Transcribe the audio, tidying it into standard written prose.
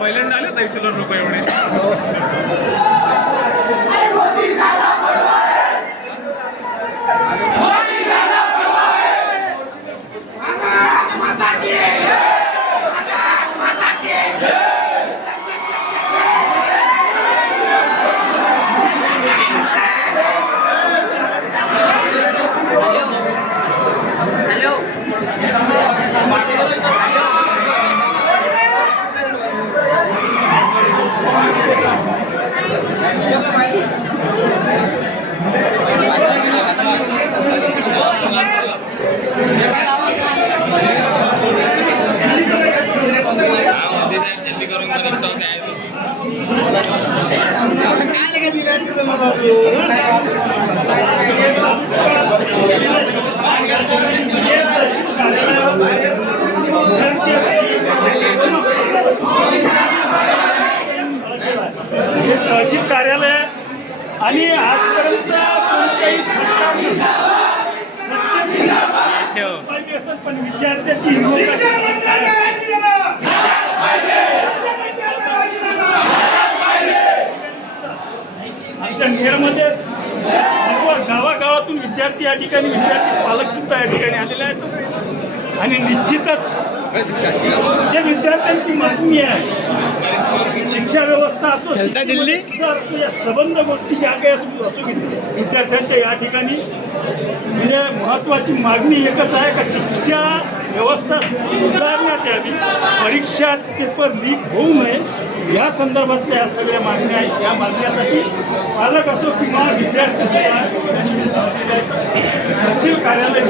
पहिल्यांदा आले ₹100 एवढे. तहसील कार्यालय आणि आजपर्यंत कोणत्याही सरकार पण विद्यार्थ्याची आमच्या नेरमध्ये सर्व गावागावातून विद्यार्थी या ठिकाणी विद्यार्थी पालक सुद्धा या ठिकाणी आलेले आहेत आणि निश्चितच जे विद्यार्थ्यांची मागणी आहे शिक्षा व्यवस्था असो दिल्ली या संबंध गोष्टी ज्या काही असू विद्यार्थ्यांच्या या ठिकाणी म्हणजे महत्त्वाची मागणी एकच आहे का शिक्षा व्यवस्था सुधारण्यात यावी, परीक्षा पेपर लीक होऊ नये या संदर्भातल्या या सगळ्या मागण्या आहेत. या मागण्यासाठी पालक असो किंवा विद्यार्थी तहसील कार्यालय